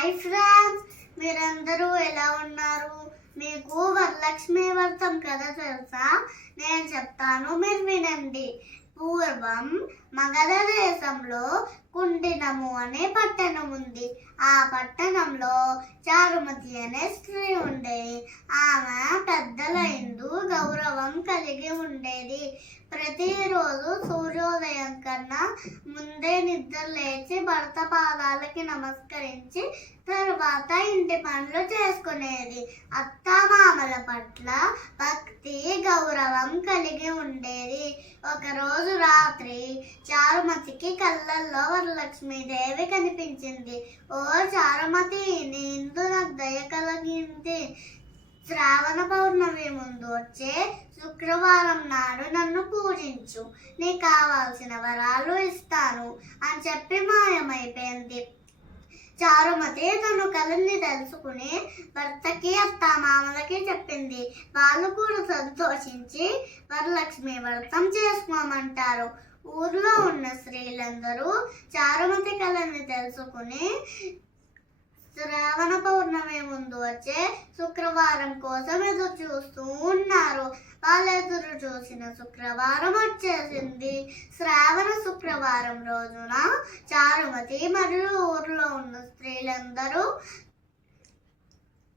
Hi friends మీరందరూ ఎలా ఉన్నారు? మీకు వరలక్ష్మి వ్రతం కథ తెలుసా? నేను చెప్తాను మీరు వినండి. పూర్వం మగధ దేశంలో కుండినము అనే పట్టణం ఉంది ఆ పట్టణంలో చారుమతి అనే స్త్రీ ఉండేది ఆమె పెద్దల ఎందు గౌరవం కలిగి ఉండేది. ప్రతిరోజు సూర్యోదయం కన్నా ముందే నిద్ర లేచి భర్త పాదాలకి నమస్కరించి తర్వాత ఇంటి పనులు చేసుకునేది. అత్తామామల పట్ల భక్తి గౌరవం కలిగి ఉండేది. ఒకరోజు రాత్రి చారుమతికి కళ్ళల్లో వరలక్ష్మీదేవి కనిపించింది. ఓ చారమతి నీ ఇందు నాకు దయ కలిగింది. శ్రావణ పౌర్ణమి ముందు వచ్చే శుక్రవారం నాడు నన్ను పూజించు. నీకు కావాల్సిన వరాలు ఇస్తాను అని చెప్పి మాయమైపోయింది. చారుమతి తను కళని తెలుసుకుని భర్తకి అత్తామామలకి చెప్పింది. వాళ్ళు కూడా సంతోషించి వరలక్ష్మి వ్రతం చేసుకోమంటారు. ఊర్లో ఉన్న స్త్రీలందరూ చారుమతి కళని తెలుసుకుని శ్రావణ పౌర్ణమి ముందు వచ్చే శుక్రవారం కోసం ఎదురు చూస్తూ ఉన్నారు. వాళ్ళు ఎదురు చూసిన శుక్రవారం వచ్చేసింది. శ్రావణ శుక్రవారం రోజున చారుమతి మరియు ఊర్లో ఉన్న స్త్రీలందరూ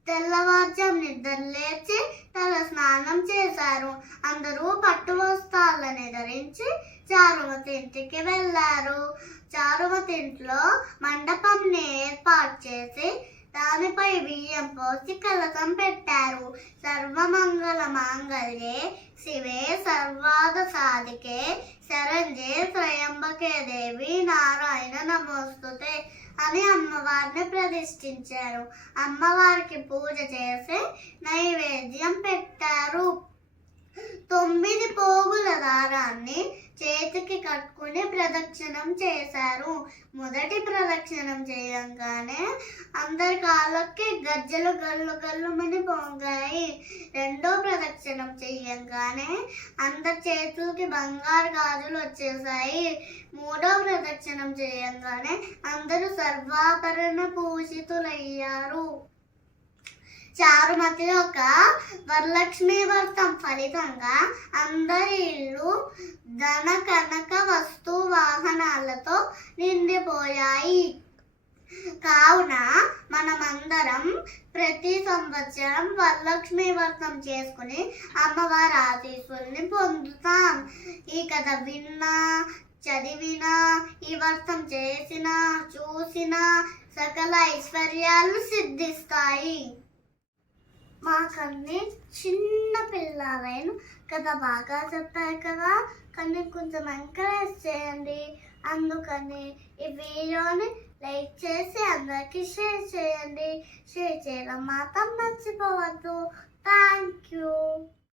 తెల్లవారుజాము నిద్ర లేచి తల స్నానం చేశారు. అందరూ పట్టు వస్త్రాలని ధరించి చారుమతి ఇంటికి వెళ్ళారు. చారుమతి ఇంట్లో మండపంని ఏర్పాటు చేసి దానిపై బియ్యం పోసి కలకం పెట్టారు. సర్వమంగళ మాంగళ్యే శివే సర్వాద సాధికే శరంజే త్రయంబకే దేవి నారాయణ నమోస్తుతే. అని అమ్మవారిని ప్రతిష్ఠించారు. అమ్మవారికి పూజ చేసి నైవేద్యం పెట్టారు. తొమ్మిది పోగుల దారాన్ని చేతికి కట్టుకుని ప్రదక్షిణం చేశారు. మొదటి ప్రదక్షిణం చేయంగానే అందరి కాళ్ళకి గజ్జలు గల్లు గల్లుమని పొంగాయి. రెండో ప్రదక్షిణం చేయంగానే అందరి చేతులకి బంగారు గాజులు వచ్చేసాయి మూడో ప్రదక్షిణం చేయంగానే అందరూ సర్వాభరణ పూజితులయ్యారు. చారుమతి యొక్క వరలక్ష్మి వ్రతం ఫలితంగా ధన కనక వస్తు వాహనాలతో నిండిపోయాయి. కావున మనమందరం ప్రతి సంవత్సరం వరలక్ష్మి వ్రతం చేసుకుని అమ్మవారి ఆశీస్సుల్ని పొందుతాం. ఈ కథ విన్నా చదివినా ఈ వ్రతం చేసినా చూసినా సకల ఐశ్వర్యాలు సిద్ధిస్తాయి. కానీ చిన్న పిల్లలైన కథ బాగా చెప్పారు కదా. కానీ కొంచెం ఎంకరేజ్ చేయండి. అందుకని ఈ వీడియోని లైక్ చేసి అందరికీ షేర్ చేయండి. షేర్ చేయడం మాత్రం మర్చిపోవద్దు. Thank you.